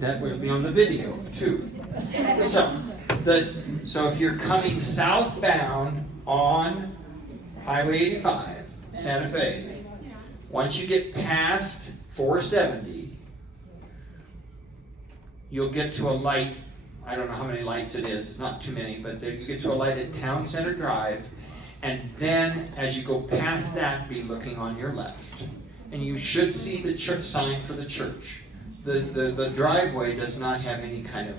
That will be on the video too. So if you're coming southbound on Highway 85, Santa Fe, once you get past 470, you'll get to a light. I don't know how many lights it is. It's not too many, but there you get to a light at Town Center Drive, and then as you go past that, be looking on your left, and you should see the church sign for the church. The driveway does not have any kind of,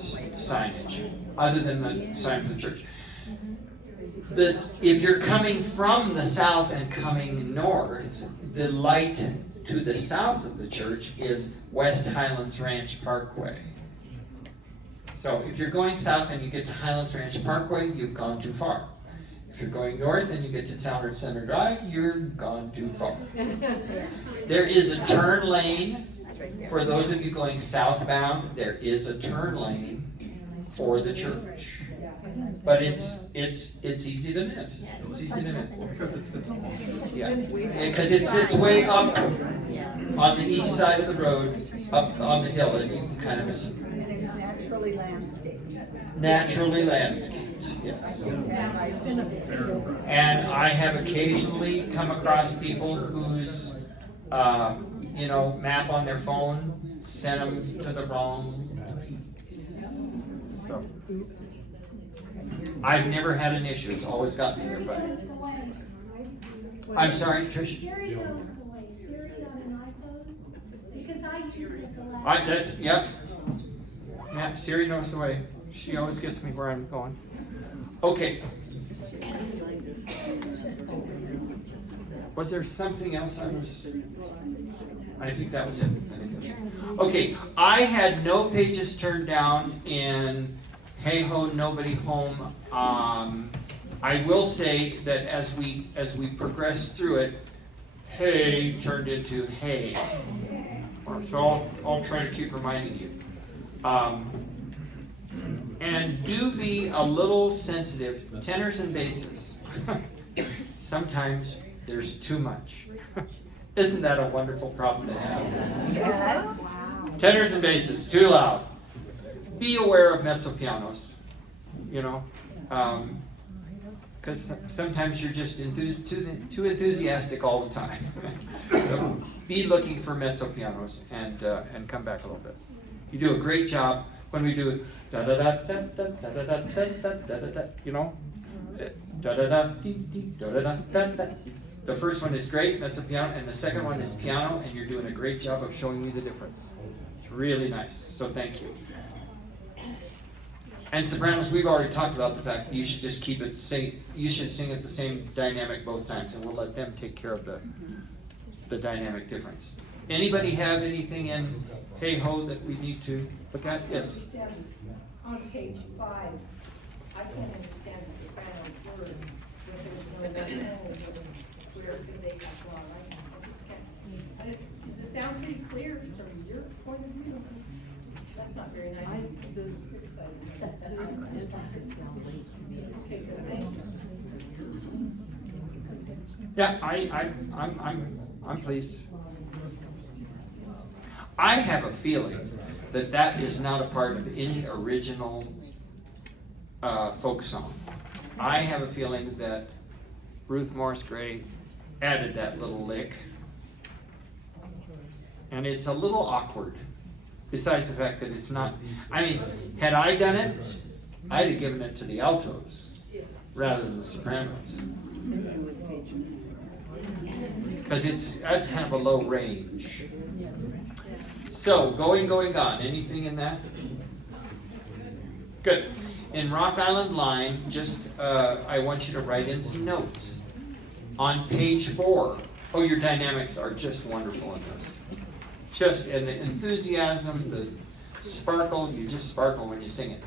signage other than the sign for the church. If you're coming from the south and coming north, the light to the south of the church is West Highlands Ranch Parkway. So if you're going south and you get to Highlands Ranch Parkway, you've gone too far. If you're going north and you get to Town Center Drive, you're gone too far. There is a turn lane. For those of you going southbound, there is a turn lane for the church. But it's easy to miss. It's easy to miss. Because it sits way up on the east side of the road, up on the hill, and you can kind of miss it. And it's naturally landscaped. Naturally landscaped, yes. And I have occasionally come across people whose, map on their phone sent them to the wrong. So, I've never had an issue. It's always got me there, but. I'm sorry, Trish. Siri knows the way. Siri on an iPhone, because I used it the last. Yep. Yeah, Siri knows the way. She always gets me where I'm going. Okay. Was there something else I think that was it. Okay, I had no pages turned down in Hey Ho, Nobody Home. I will say that as we progress through it, hey turned into hey. So I'll try to keep reminding you. And do be a little sensitive, tenors and basses. Sometimes there's too much. Isn't that a wonderful problem to have? Yes. Tenors and basses, too loud. Be aware of mezzo pianos, because sometimes you're just too enthusiastic all the time. So be looking for mezzo pianos and come back a little bit. You do a great job when we do da da da da da da da da da da da da. Da da da da da da da. The first one is great, that's a piano, and the second one is piano, and you're doing a great job of showing me the difference. It's really nice, so thank you. And sopranos, we've already talked about the fact that you should just you should sing it the same dynamic both times, and we'll let them take care of the dynamic difference. Anybody have anything in Hey Ho that we need to look at? Yes? On page 5, I can't understand the soprano's words when there's no where do they draw right now? I just can't. Does it sound pretty clear from your point of view? That's not very nice to criticize. Those entrances sound late to me. Okay, good, thanks. Yeah, I'm pleased. I have a feeling that is not a part of any original folk song. I have a feeling that Ruth Morris Gray added that little lick, and it's a little awkward. Besides the fact that it's not. Had I done it, I'd have given it to the altos rather than the sopranos, because that's kind of a low range. So, going on. Anything in that? Good. In Rock Island Line, I want you to write in some notes. On page 4, your dynamics are just wonderful in this. And the enthusiasm, the sparkle, you just sparkle when you sing it.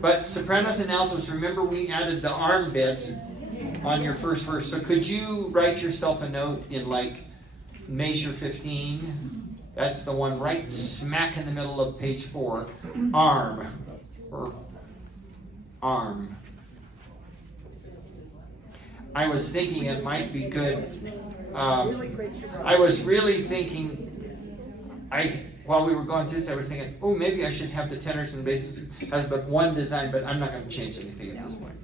But sopranos and altos, remember we added the arm bit on your first verse. So could you write yourself a note in measure 15? That's the one right smack in the middle of page 4. Arm. Or arm. I was thinking it might be good. I was really thinking, while we were going through this, I was thinking, oh, maybe I should have the tenors and basses as but one design, but I'm not going to change anything at this point.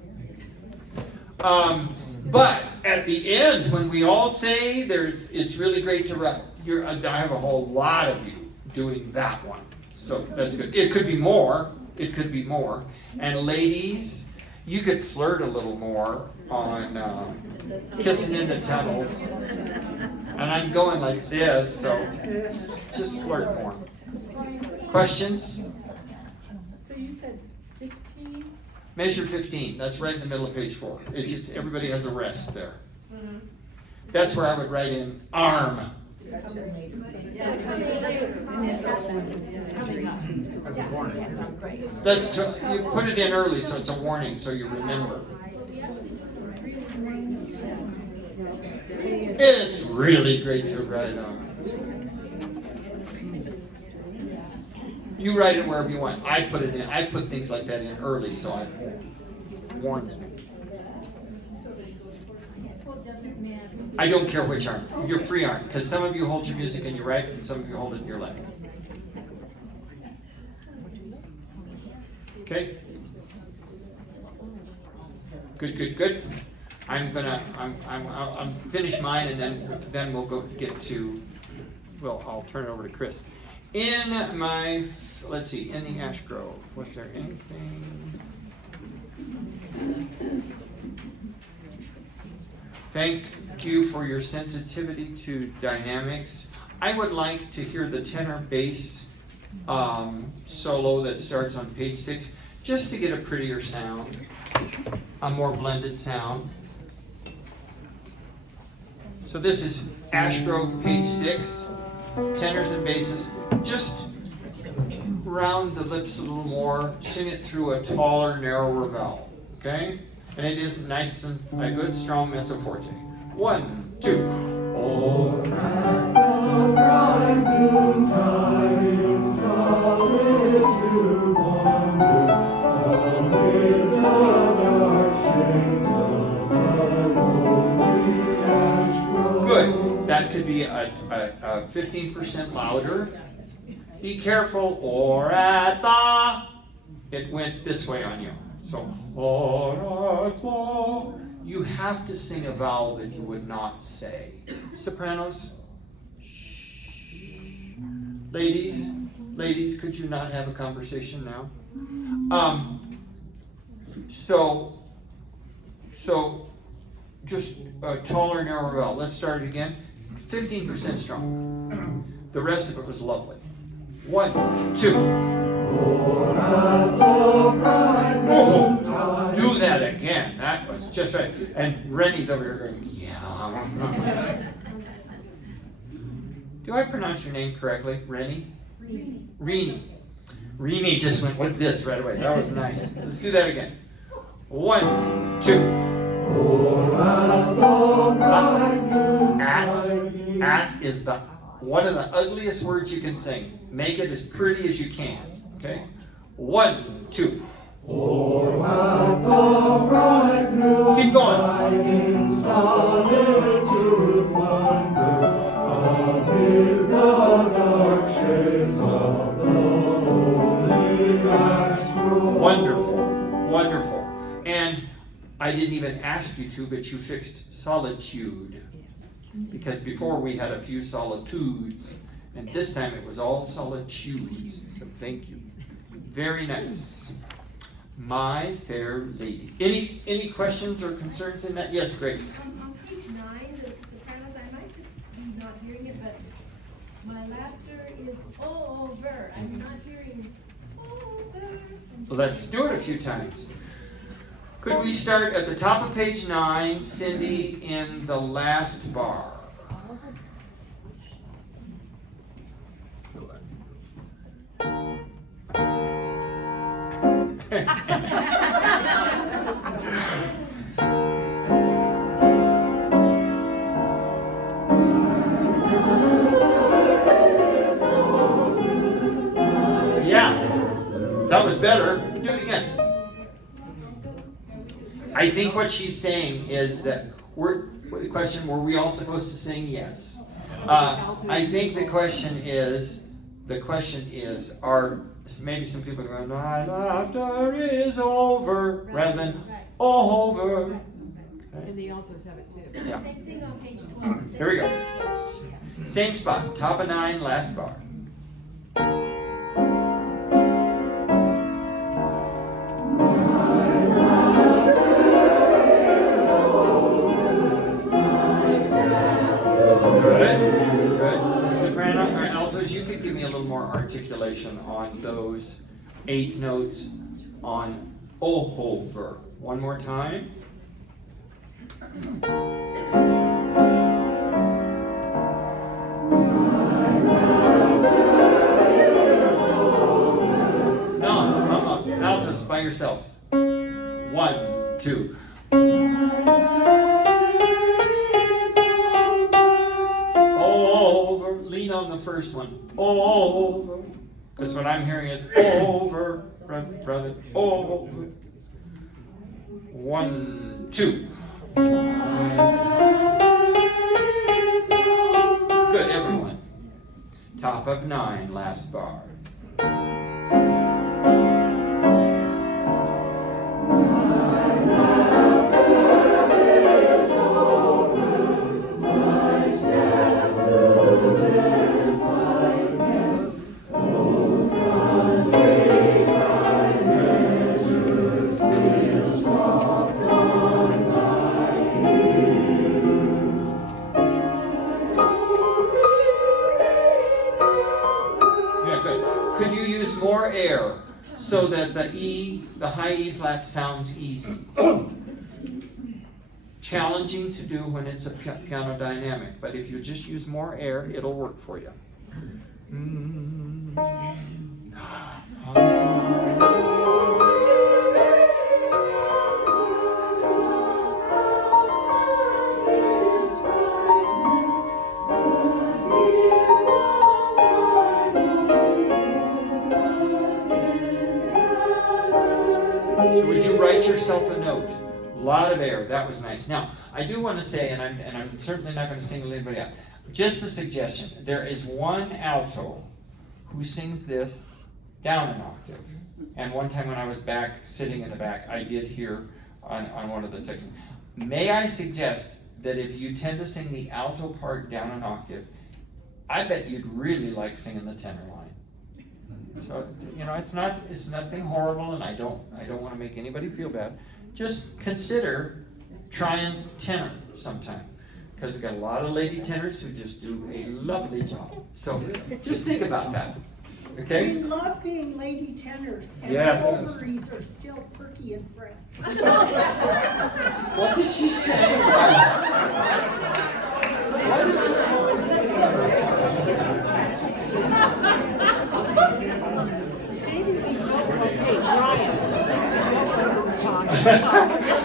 But at the end, when we all say it's really great to write, I have a whole lot of you doing that one. So that's good. It could be more. It could be more. And ladies, you could flirt a little more on kissing in the tunnels. And I'm going like this, so just flirt more. Questions? So you said 15? Measure 15. That's right in the middle of page 4. Everybody has a rest there. That's where I would write in arm. You put it in early so it's a warning so you remember. It's really great to write on. You write it wherever you want. I put it in. I put things like that in early so it warns me. I don't care which arm. Your free arm, because some of you hold your music in your right and some of you hold it in your left. Okay. Good. I'm finish mine and then we'll go get to. Well, I'll turn it over to Chris. In my, let's see, in the Ash Grove, was there anything? Thank you for your sensitivity to dynamics. I would like to hear the tenor bass solo that starts on page 6, just to get a prettier sound, a more blended sound. So this is Ash Grove, page 6, tenors and basses. Just round the lips a little more, sing it through a taller, narrower vowel, okay? And it is nice and a good, strong mezzo forte. 1, 2. Oh, at the bright noontide in solitude wander, amid the dark shades of the lonely ash grove. Good. That could be a 15% louder. Be careful, or at the. It went this way on you. So, or at the. You have to sing a vowel that you would not say. Sopranos. Shh. Ladies, could you not have a conversation now? So just a taller, narrower vowel. Let's start it again. 15% strong. The rest of it was lovely. 1, 2. Oh, do that again. That was just right. And Rennie's over here going, yeah. Do I pronounce your name correctly? Rennie? Rennie just went like this right away. That was nice. Let's do that again. 1, 2. At is one of the ugliest words you can sing. Make it as pretty as you can. Okay? 1, 2. Keep going. Wonderful. And I didn't even ask you to, but you fixed solitude. Because before we had a few solitudes, and this time it was all solitudes. So thank you. Very nice. My fair lady. Any questions or concerns in that? Yes, Grace. On page 9, the sopranos, I might just be not hearing it, but my laughter is over. I'm not hearing over. Well, let's do it a few times. Could we start at the top of page 9, Cindy, in the last bar? Yeah, that was better. Do it again. I think what she's saying is that were we all supposed to sing? Yes. I think the question is, the question is, maybe some people are going, my laughter is over, rather than over. And the altos have it too. Yeah. Same thing on page 12. Here we go. Same spot, top of 9, last bar. Good. Soprano or altos, you could give me a little more articulation on those 8th notes on over. One more time. No, altos by yourself. 1, 2. Over. Lean on the first one. Over. Because what I'm hearing is over, brother. Over. 1, 2. Good, everyone. Top of 9, last bar. Could you use more air so that the high E flat sounds easy? Challenging to do when it's a piano dynamic, but if you just use more air, it'll work for you. So would you write yourself a note? A lot of air. That was nice. Now, I do want to say, and I'm certainly not going to single anybody out, just a suggestion. There is one alto who sings this down an octave. And one time when I was back, sitting in the back, I did hear on one of the sections. May I suggest that if you tend to sing the alto part down an octave, I bet you'd really like singing the tenor line. So, it's nothing horrible, and I don't want to make anybody feel bad. Just consider trying tenor sometime, because we've got a lot of lady tenors who just do a lovely job. So just think about that. Okay? We love being lady tenors, and Yes. the ovaries are still perky and fresh. What did she say? What did she say?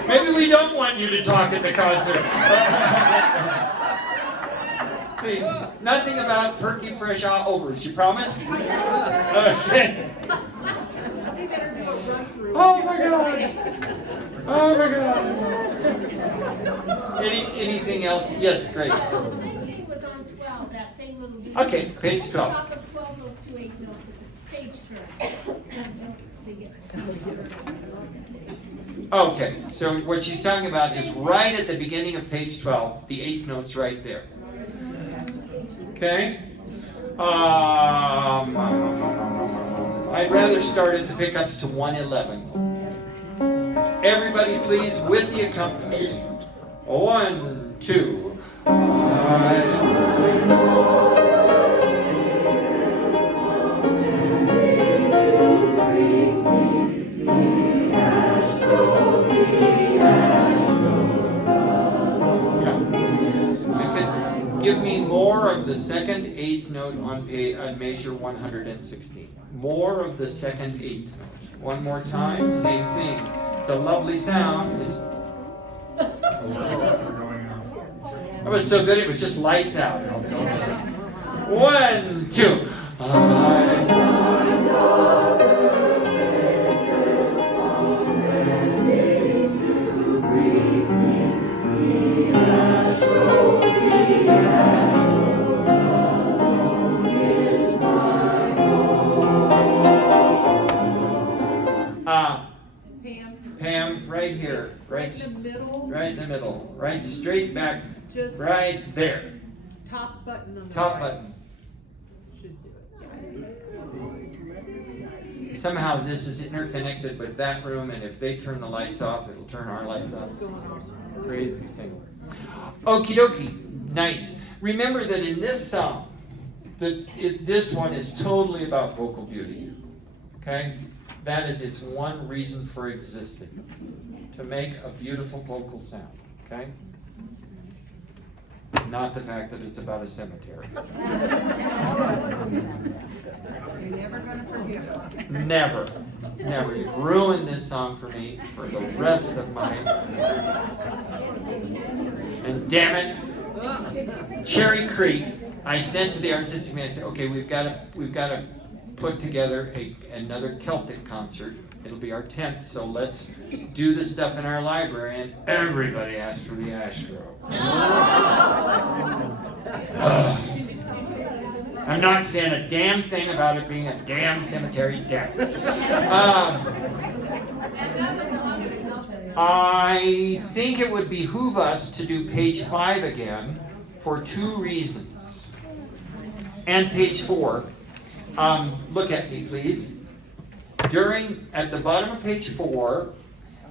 Maybe we don't want you to talk at the concert. Please, nothing about perky fresh overs, you promise? Okay. Oh my God. Oh my God. Anything else? Yes, Grace. The same thing was on 12, that same little detail. Okay, page 12. Top of 12, those 2 8 notes at the page turn. That's how they get started. Okay, so what she's talking about is right at the beginning of page 12, the 8th note's right there. Okay? I'd rather start at the pickups to 111. Everybody please, with the accompaniment. 1, 2. Give me more of the second 8th note on measure 116. More of the second 8th note. One more time, same thing. It's a lovely sound. That was so good, it was just lights out. 1, 2. here, right in the middle, right in the middle, right straight back, just right there. top button on the Top right. button. Should do it. Somehow this is interconnected with that room, and if they turn the lights off, it'll turn our lights off. What's going on? Crazy thing. Okie dokie, nice. Remember that in this song, this one is totally about vocal beauty. Okay? That is its one reason for existing. To make a beautiful vocal sound. Okay? Not the fact that it's about a cemetery. You're never gonna forgive us. Never. Never. You've ruined this song for me for the rest of my... And damn it, Cherry Creek, I sent to the artistic man, I said, okay, we've got to put together another Celtic concert. It'll be our 10th, so let's do the stuff in our library. And everybody asked for the Astro. I'm not saying a damn thing about it being a damn cemetery, damn. I think it would behoove us to do page 5 again for 2 reasons. And page 4. Look at me, please. At the bottom of page 4,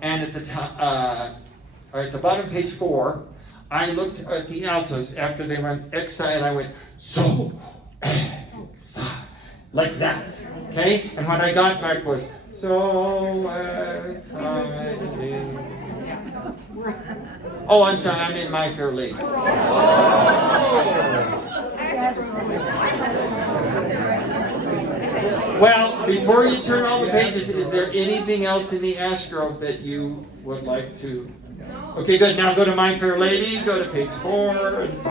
and at the bottom of page 4, I looked at the altos after they went exile, and I went so, like that. Okay? And what I got back was so exciting. Oh, I'm sorry, I'm in My Fair Lady. Well, before you turn all the pages, is there anything else in the Astro that you would like to? Okay, good. Now go to My Fair Lady, go to page 4 and 5.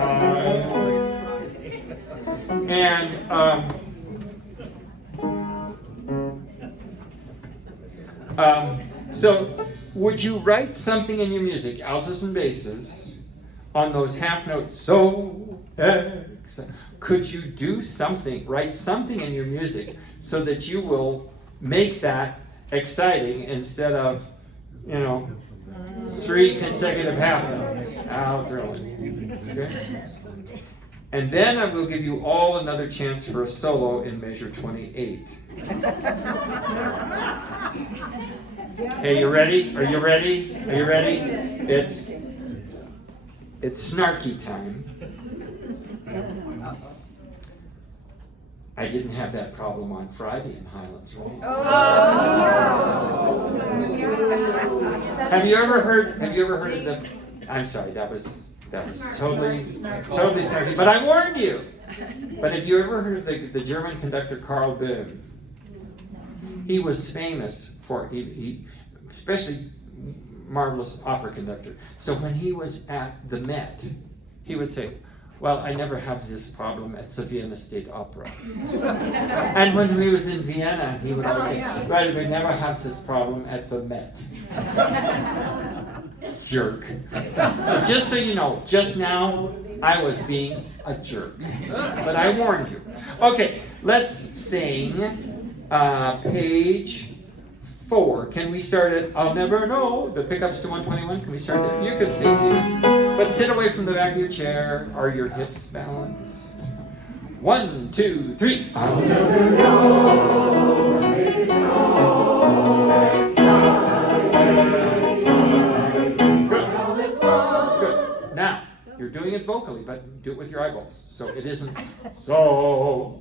And so would you write something in your music, altos and basses, on those half notes? So, could you do something, write something in your music so that you will make that exciting instead of, 3 consecutive half notes? How thrilling. Okay? And then I will give you all another chance for a solo in measure 28. Okay, you ready? Are you ready? Are you ready? It's snarky time. I didn't have that problem on Friday in Highlands, right? Oh. Have you ever heard of the? I'm sorry, that was totally snarky. But I warned you. But have you ever heard of the German conductor Karl Böhm? He was famous for he especially marvelous opera conductor. So when he was at the Met, he would say, well, I never have this problem at the Vienna State Opera. And when he was in Vienna, he would always say, right, we never have this problem at the Met. Jerk. So just so you know, just now, I was being a jerk. But I warned you. Okay, let's sing page 4. Can we start at I'll Never Know? The pickups to 121. Can we start there? You can stay seated. But sit away from the back of your chair. Are your hips balanced? 1, 2, 3. I'll never know. It's so exciting. Good. Now, you're doing it vocally, but do it with your eyeballs. So it isn't so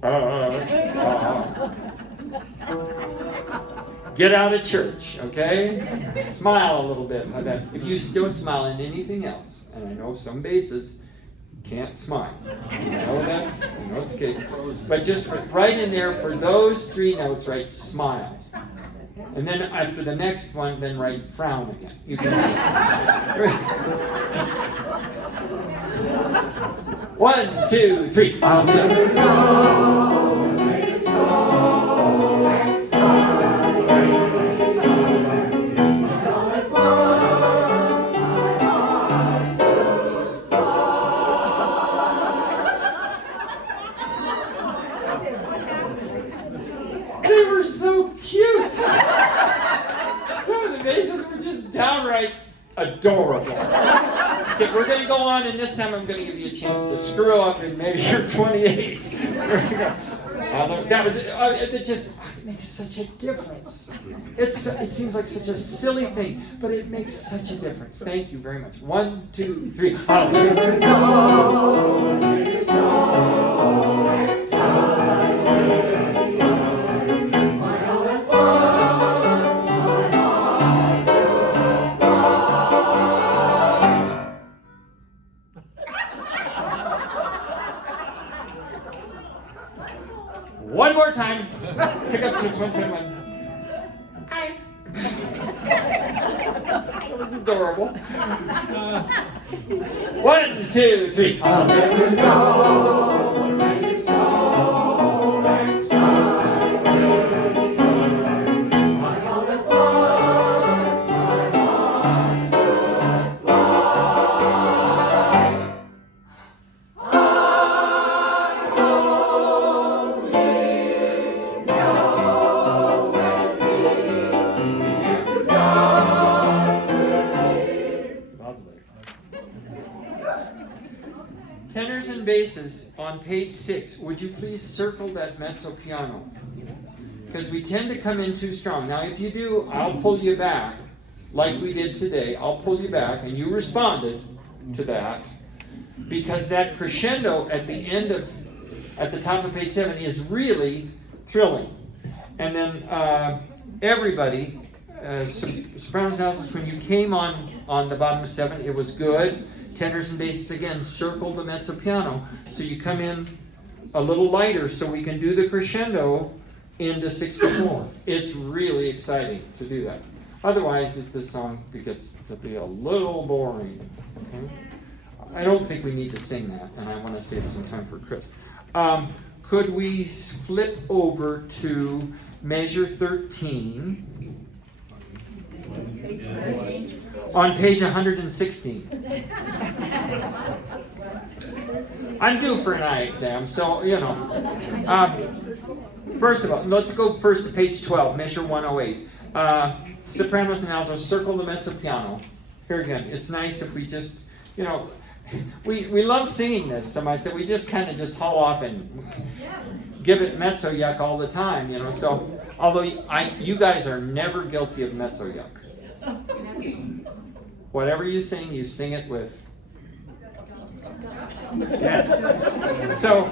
Get out of church, okay? Smile a little bit. If you don't smile in anything else, and I know some basses can't smile. I know it's the case. But just right in there for those 3 notes, write smile. And then after the next one, then write frown again. You can 1, 2, 3. I'll never know. It's so exciting. They were so cute. Some of the basses were just downright adorable. Okay, we're going to go on, and this time I'm going to give you a chance to screw up and measure 28. There we go. It just makes such a difference. It seems like such a silly thing, but it makes such a difference. Thank you very much. 1, 2, 3. I'll never know it's all inside. One more time. Pick up to 21. Hi. That was adorable. 1, 2, 3. I'll never know when it's all inside. I know that once my heart took flight. Tenors and basses on page 6. Would you please circle that mezzo piano? Because we tend to come in too strong. Now if you do, I'll pull you back like we did today. I'll pull you back, and you responded to that, because that crescendo at the end of, at the top of page 7 is really thrilling. And then everybody, sopranos and altos, when you came on the bottom of 7, it was good. Tenors and basses, again, circle the mezzo piano, so you come in a little lighter so we can do the crescendo into 64. It's really exciting to do that. Otherwise, this song gets to be a little boring. Okay? I don't think we need to sing that, and I want to save some time for Chris. Could we flip over to measure 13? On page 116. I'm due for an eye exam, so, you know. First of all, let's go first to page 12, measure 108. Sopranos and altos, circle the mezzo piano. Here again, it's nice if we just, you know, we love singing this so much that we just kind of just haul off and give it mezzo yuck all the time, you know. So, although you guys are never guilty of mezzo yuck. Whatever you sing it with. Yes. So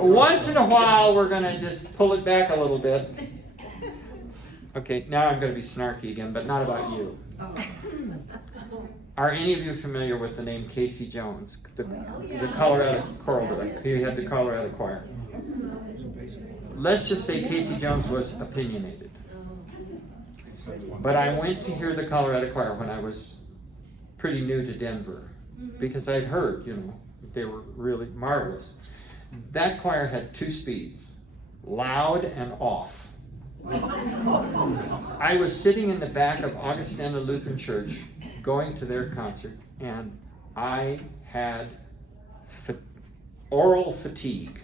once in a while, we're going to just pull it back a little bit. Okay, now I'm going to be snarky again, but not about you. Are any of you familiar with the name Casey Jones, the Colorado choral director? He had the Colorado choir. Let's just say Casey Jones was opinionated. But I went to hear the Colorado choir when I was pretty new to Denver, because I'd heard, you know, they were really marvelous. That choir had 2 speeds, loud and off. I was sitting in the back of Augustana Lutheran Church going to their concert, and I had oral fatigue,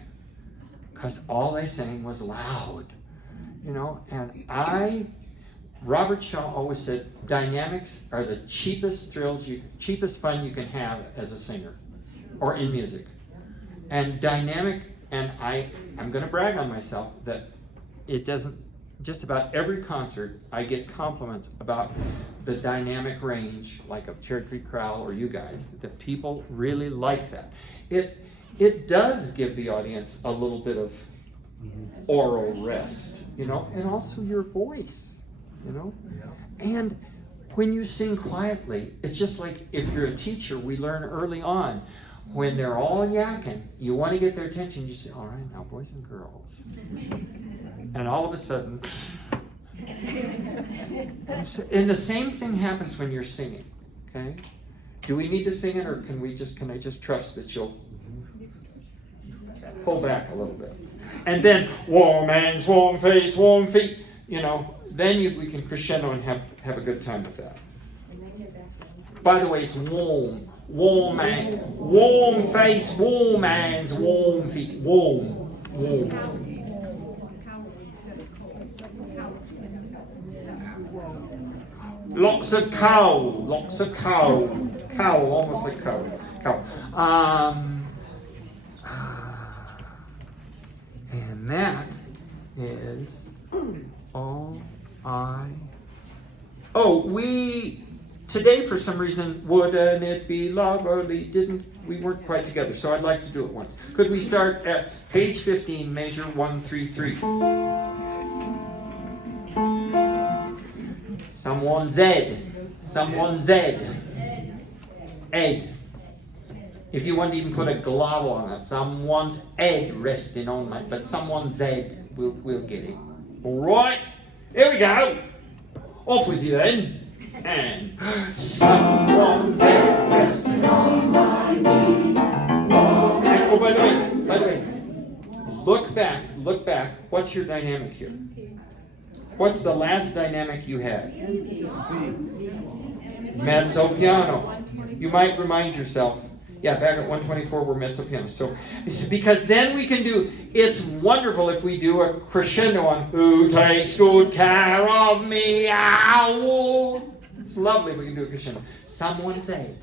because all they sang was loud, you know, and Robert Shaw always said, dynamics are the cheapest fun you can have as a singer, or in music. And dynamic, and I'm going to brag on myself that it doesn't, just about every concert, I get compliments about the dynamic range, like of Cherry Creek Chorale or you guys, that people really like that. It does give the audience a little bit of oral rest, you know, and also your voice. You know? And when you sing quietly, it's just like if you're a teacher, we learn early on, when they're all yakking, you want to get their attention, you say, all right, now boys and girls. And all of a sudden, and the same thing happens when you're singing, okay? Do we need to sing it, or can I just trust that you'll pull back a little bit? And then, warm hands, warm face, warm feet, you know, then we can crescendo and have a good time with that. By the way, it's warm face, warm hands, warm feet, warm. Lots of cow, lots of cow, cow, almost like cow, cow. And that is all today for some reason, wouldn't it be lovely, we weren't quite together, so I'd like to do it once. Could we start at page 15, measure 133? Someone said, egg. If you want to even put a glob on it, someone's egg resting on my, but someone's egg, we'll get it. All right, here we go. Off with you then. And someone's egg resting on my knee. Oh, by the way, look back. What's your dynamic here? What's the last dynamic you had? Mezzo piano. You might remind yourself, back at 124 we're mezzo piano. So, because then we can do, it's wonderful if we do a crescendo on who takes good care of me, owl. It's lovely if we can do a crescendo. Someone said,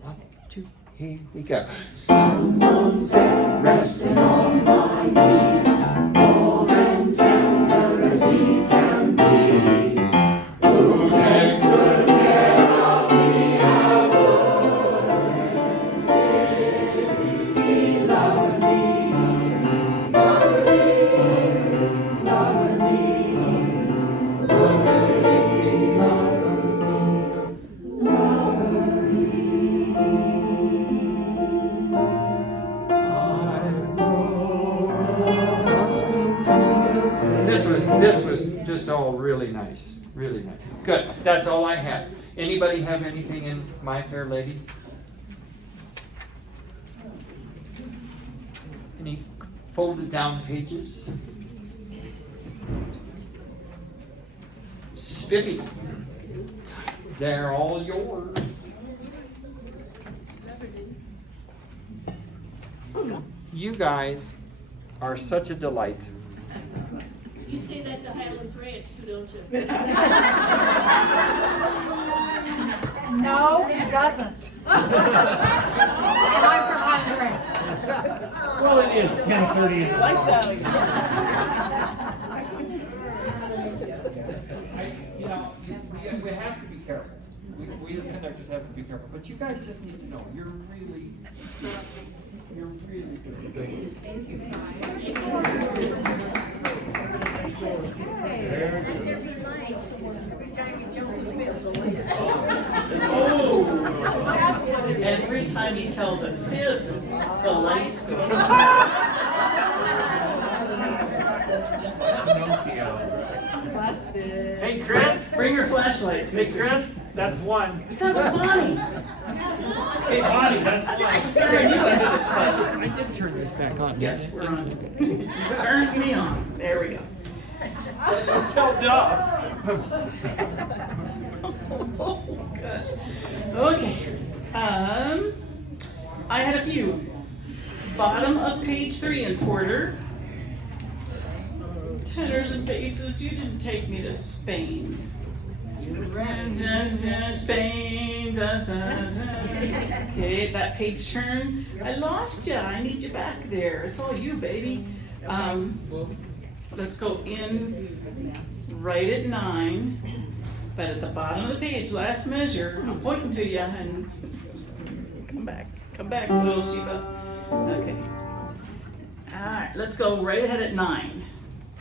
1, 2, here we go. Someone said, resting on my knee, warm and tender as he can be. Who takes good care of me, I would be lovely, This was just all really nice, really nice. Good, that's all I had. Anybody have anything in My Fair Lady? Any folded down pages? Spiffy, they're all yours. You guys are such a delight. You say that to Highlands Ranch too, don't you? No, he doesn't. And I'm from Andre. Well, it is 10:30. Lights out. We have to be careful. We as conductors have to be careful. But you guys just need to know, you're really good. Every time he tells a fib, the lights go. Busted. Hey, Chris. Bring your flashlights. Hey, Chris. That's one. That was Bonnie. Hey, Bonnie. That's one. Turn you into the bus. I did turn this back on. Yes, we're on. Turn me on. There we go. Tell Duff. Oh, gosh. Okay. I had a few. Bottom of page 3 in Porter. Tenors and basses, you didn't take me to Spain. Spain. Okay, that page turn. I lost you. I need you back there. It's all you, baby. Let's go in right at 9. But at the bottom of the page, last measure, I'm pointing to you and come back, little Sheba. Okay. All right, let's go right ahead at 9.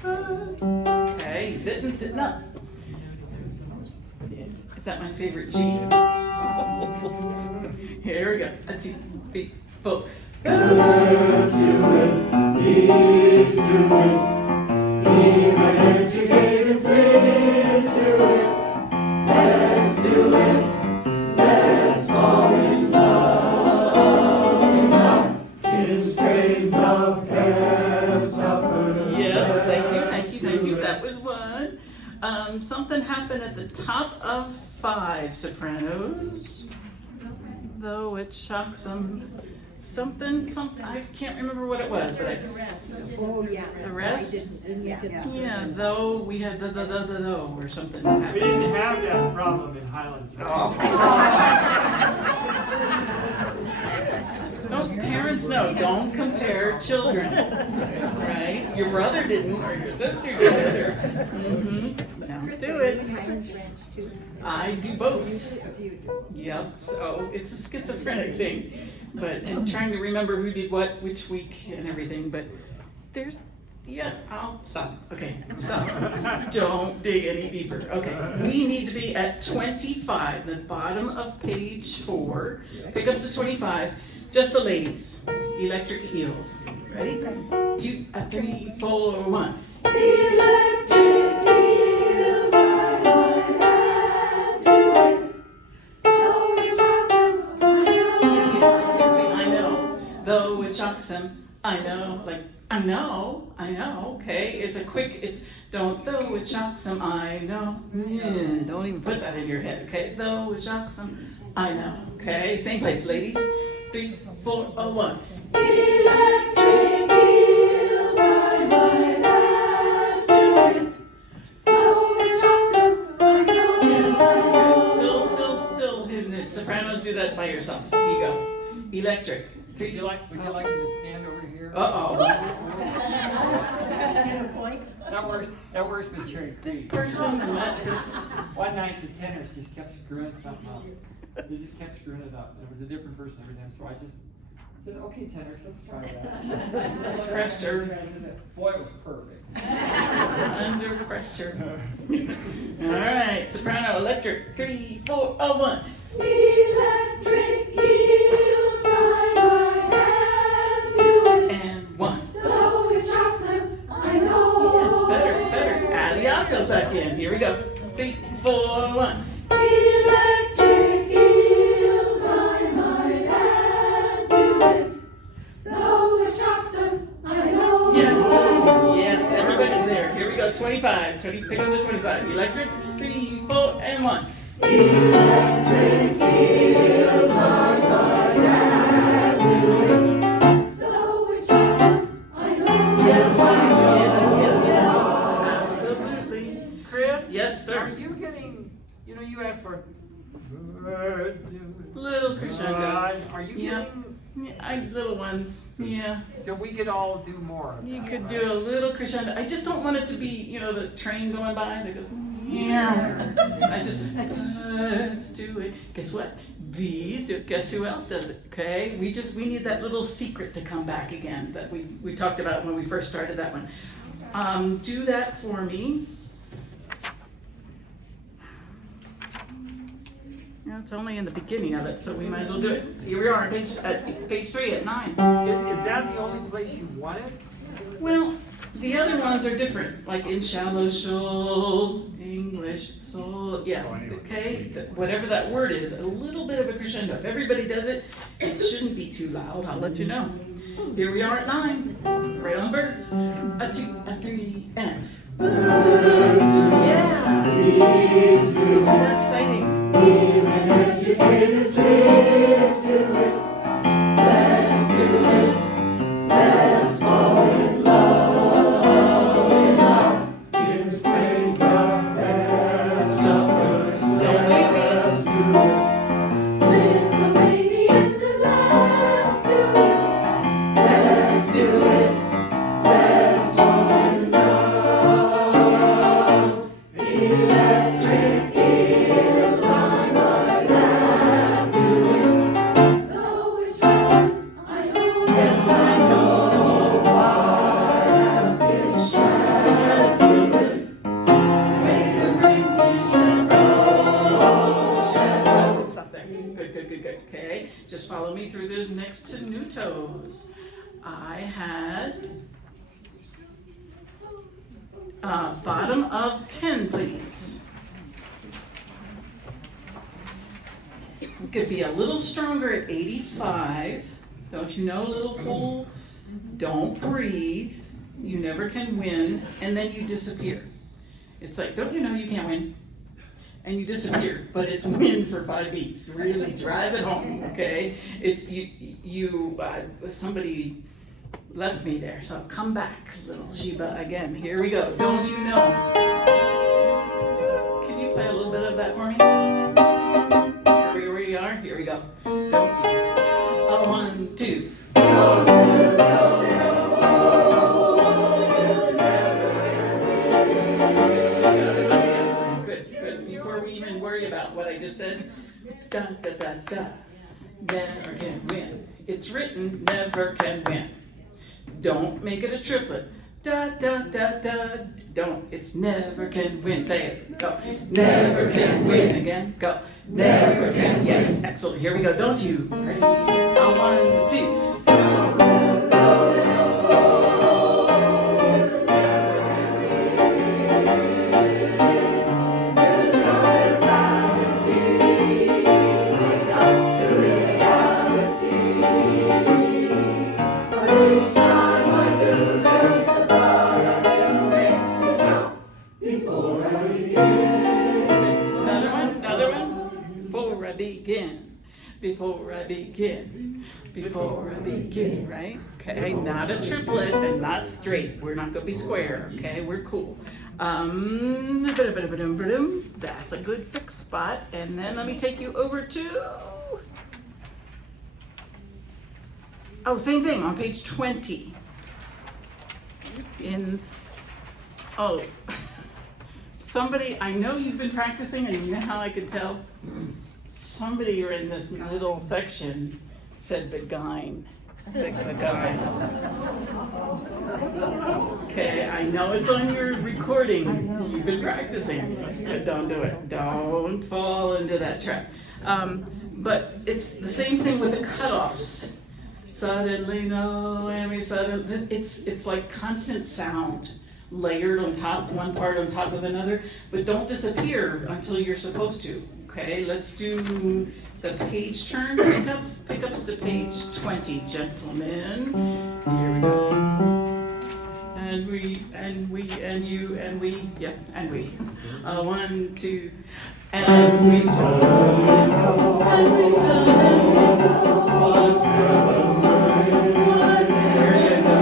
Okay, sitting up. Is that my favorite G? Here we go. Let's see. Big foot. Let's do it, please do it. Even educated, please do it. Let's do it. Let's fall in love. In straight love, Yes, thank you. That was one. Something happened at the top of 5 sopranos, though it shocks them. something, I can't remember what it was, but Oh, yeah. the rest? Yeah. Yeah, though, we had the though, or something We happened. didn't have that problem in Highlands. Oh. Don't parents know, don't compare children, right? Your brother didn't, or your sister did, or, don't do it. Highlands Ranch too. I do both. Do you do? Yep, so it's a schizophrenic thing, but, and trying to remember who did what, which week and everything, but there's, yeah, I'll stop, okay, stop. Don't dig any deeper, okay. We need to be at 25, the bottom of page 4, pick up to 25, just the ladies, electric eels. Ready? 2, 3, 4, 1. Electric eels, I Though it's oxen, I know, like, I know, okay, it's a quick, it's, don't, though it's oxen, I know, yeah, don't even put that in your head, okay, though it's oxen, I know, okay, same place, ladies, 3, 4, 1. Electric eels, I might add to it. Though it's oxen, I know. Yes, still, sopranos do that by yourself, here you go, electric. Would you like me to stand over here? Uh-oh. That works with Cherry This Creek. person and that person. One night the tenors just kept screwing something up. They just kept screwing it up. It was a different person every time, so I just said, okay, tenors, let's try that. Pressure. Boy, it was perfect. Under pressure. All right, soprano, electric, 3, 4, 1. Electric eels, I might add to it. And 1. Though it's oxen, I know. Yeah, it's better. Add the altos back in. Here we go. 3, 4, 1. Electric eels, I might add to it. Though it's oxen, I know. Yes, everybody's there. Here we go. 25. Pick up the 25. Electric, 3, 4, and 1. Electric eels, I might add to it. Though it's oxen, I know. Yes. Absolutely. Chris? Yes, sir. Are you getting, you asked for Little crescendos. Are you Yeah. getting, Little ones. Yeah. so we could all do more of You that, could right? do a little crescendo. I just don't want it to be, the train going by that goes, yeah. I just, let's do it. Guess what? Bees do it. Guess who else does it? Okay? We need that little secret to come back again that we talked about when we first started that one. Do that for me. It's only in the beginning of it, so we might as well do it. Here we are, page 3 at 9. Is that the only place you want it? Well, the other ones are different, like in shallow shoals, English, soul, yeah, okay? Whatever that word is, a little bit of a crescendo. If everybody does it, it shouldn't be too loud, I'll let you know. Here we are at 9, right on birds. A 2, a 3, and birds. Yeah! It's more exciting. Even educated fleas do it. Let's do it. Let's fall in love. In spring, dark stop. Don't leave me. Let's do it. Lift the baby into let's do it. Let's do it. Let's fall in love. Electric eels, I might add to it. Though it's oxen, I know. Yes, I know. Our asking shall do it. Make her bring me chapeau. Stop there. Good. Okay, just follow me through those next 2 new toes. I had bottom of 10, please. It could be a little stronger at 85. Don't you know, little fool? Don't breathe. You never can win, and then you disappear. It's like, don't you know you can't win? and you disappear, but it's win for 5 beats. Really drive it home, okay? It's somebody left me there, so come back, little Sheba, again. Here we go. Don't you know? Can you play a little bit of that for me? Here we are. Here we go. Don't you? 1, 2. Good. Before we even worry about what I just said, da da da da. Never can win. It's written, never can win. Don't make it a triplet. Da da da da. Don't. It's never can win. Say it. Go. Never can win. Again. Go. Never can. Yes. Excellent. Here we go. Don't you? Ready? 1, 2. Before I begin, right? Okay, not a triplet and not straight. We're not gonna be square, okay? We're cool. That's a good fixed spot. And then let me take you over to, same thing on page 20. Somebody, I know you've been practicing and you know how I could tell? Somebody in this little section said beguine. Beguine. Okay, I know it's on your recording. You've been practicing, but don't do it. Don't fall into that trap. But it's the same thing with the cutoffs. Suddenly, no, and we suddenly, it's like constant sound layered on top, one part on top of another, but don't disappear until you're supposed to. Okay, let's do the page turn pickups to page 20, gentlemen. Here we go. And we, and you, and we, yep, and we. 1, 2, and we suddenly know, and we suddenly know what there you go.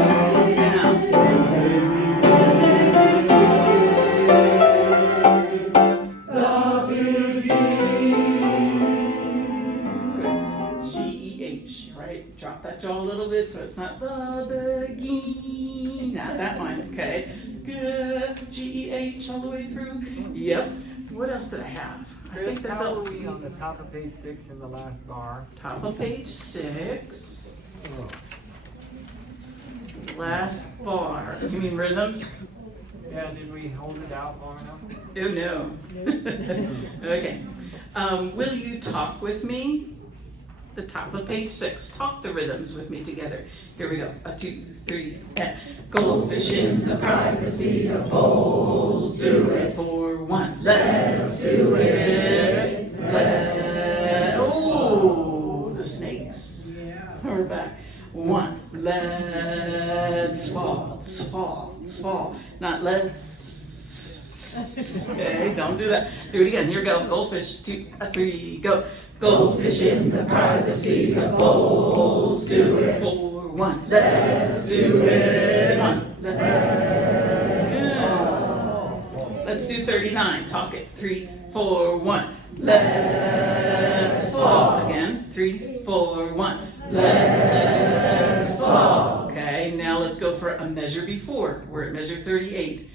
Drop that jaw a little bit so it's not the beguine. Not that one, okay? Good. G-E-H all the way through. Yep. What else did I have? I think that's all. How are we on the top of page 6 in the last bar? Top of page 6. Last bar. You mean rhythms? Yeah, did we hold it out long enough? Oh, no. Okay. Will you talk with me? The top of page 6. Talk the rhythms with me together. Here we go. 2, 3, and goldfish in the privacy of holes. Do it for 1. Let's do it. The snakes. We're back. 1. Let's fall. Not let's. Okay, don't do that. Do it again. Here we go. Goldfish. 2, 3, go. Goldfish in the privacy of bowls. Do it for 1. Let's do it. 1. Let's do 39. Talk it. 3, 4, 1. Let's fall. Again. 3, 4, 1. Let's fall. Okay, now let's go for a measure before. We're at measure 38.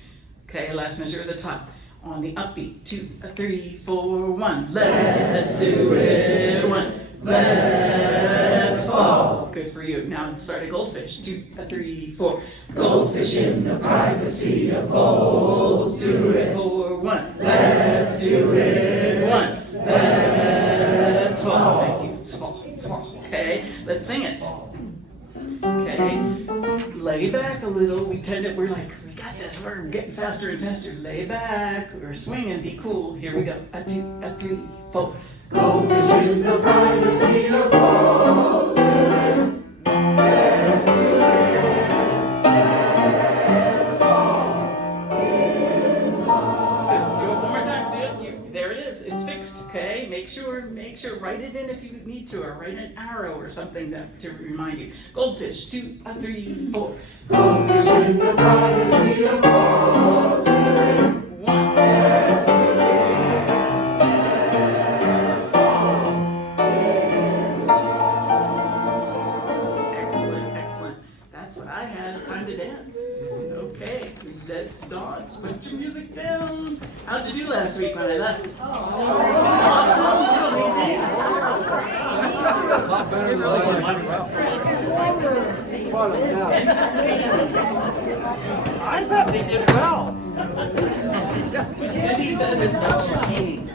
Okay, last measure at the top. On the upbeat, 2, 3, 4, 1. Let's do it. 1. Let's fall. Good for you. Now start a goldfish. 2, 3, 4. Goldfish in the privacy of bowls. Do it for 1. Let's do it. 1. Let's fall. Thank you. It's fall. Okay, let's sing it. Okay, lay back a little. We're like, we got this. We're getting faster and faster. Lay back. We're swinging. Be cool. Here we go. 2, 3, 4. Goldfish in the privacy of bowls. Let's do it. Let's fall in love. Good. Do it one more time. There it is. Okay, make sure, write it in if you need to, or write an arrow or something to remind you. Goldfish, 2, 3, 4. Goldfish in the privacy of walls. 1. Excellent, excellent. That's what I had. Time to dance. Okay, let's dance. Put your music down. How'd you do last week when I left? Awesome. I thought they did well. Cindy says it's entertaining.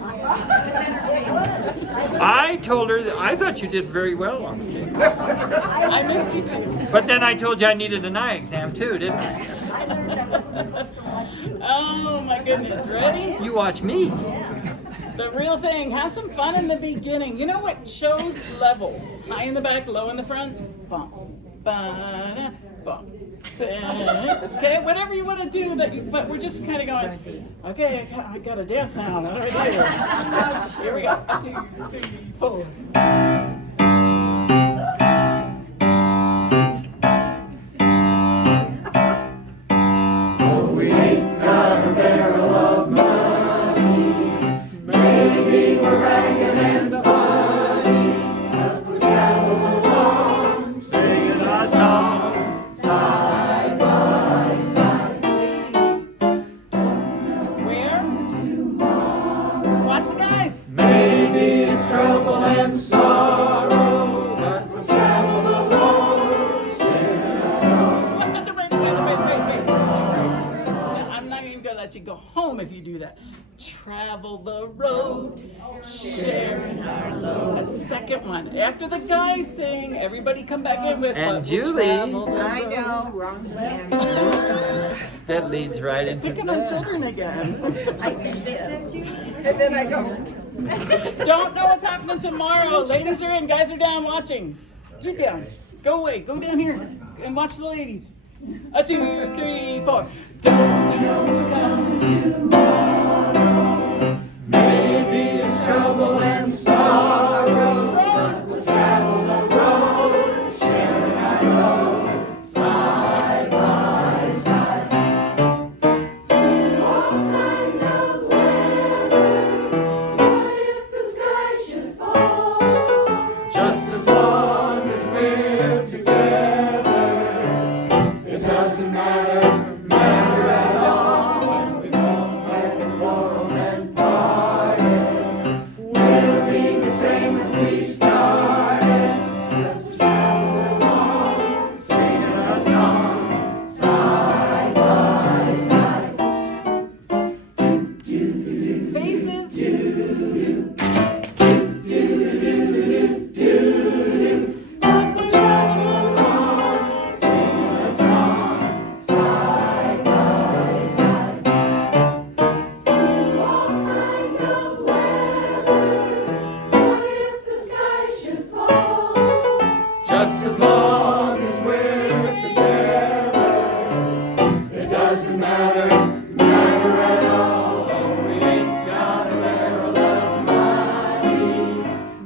I told her that I thought you did very well on it. I missed you too. But then I told you I needed an eye exam too, didn't I? Oh my goodness, ready? You watch me. The real thing, have some fun in the beginning. You know what shows levels? High in the back, low in the front. Bum, ba, bum, ba. Okay, whatever you want to do, but we're just kind of going, okay, I got to dance now. What do I do? Here we go. 1, 2, 3, 4. We ain't got a barrel of money. Maybe we're ragged and funny, but we'll travel along, singing our song, side by side. Where? Watch the guys. Maybe it's trouble and sorrow, but we'll travel along, singing our song. Wait. Now, I'm not even gonna let you go home if you do that. Travel the road, sharing our load. That second one. After the guys sing, everybody come back in with. And "But we'll Julie." travel the I road." know, wrong hand. That leads right into Picking on children again. I did this. And then I go. Don't know what's happening tomorrow. Ladies are in, guys are down watching. Get down. Go away. Go down here and watch the ladies. 1, 2, 3, 4. Don't know what's coming tomorrow. Maybe it's trouble and sorrow, but we'll travel the road, sharing our load, side by side. Through all kinds of weather, what if the sky should fall? Just as long as we're together, it doesn't matter at all when we don't have quarrels and parting. We'll be the same as we started, just travel along, singing our song, side by side. Faces. We'll travel along, singing our song, side by side. Through all kinds of weather, what if the sky should fall? Just as long as we're together, it doesn't matter at all. Oh, we ain't got a barrel of money.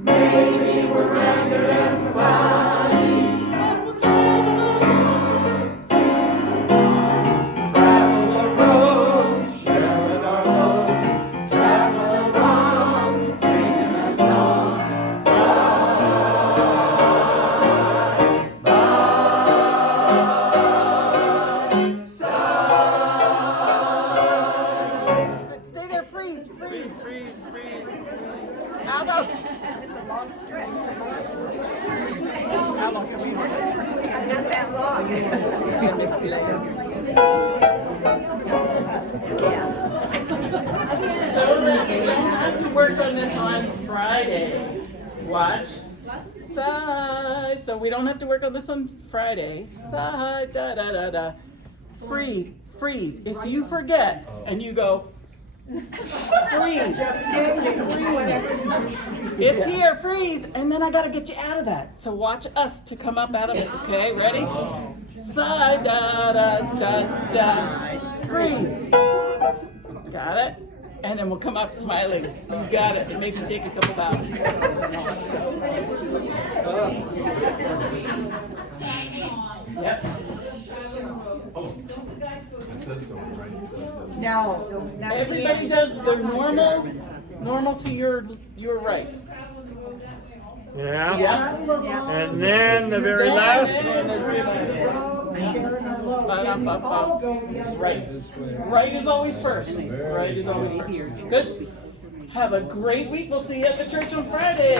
Maybe we're ragged and funny, but we'll travel along, singing a song. Travel the road, sharing our load. Travel along, singing a song, side by side. Stay there, freeze. How about? It's a long stretch. How long can we do this? Not that long. So that you don't have to work on this on Friday. Watch. Sigh. So we don't have to work on this on Friday. Sigh. Da da da da. Freeze. If you forget and you go. Freeze. It's here, freeze, and then I gotta get you out of that. So watch us to come up out of it, okay? Ready? Side, da, da, da, da. Freeze. Got it? And then we'll come up smiling. You got it. And maybe take a couple bows. And all that stuff. Yep. No. Everybody does their normal to your right. Yeah. Yeah. And then the very last one is this one. Right. Right is always first. Right is always first. Good. Have a great week. We'll see you at the church on Friday.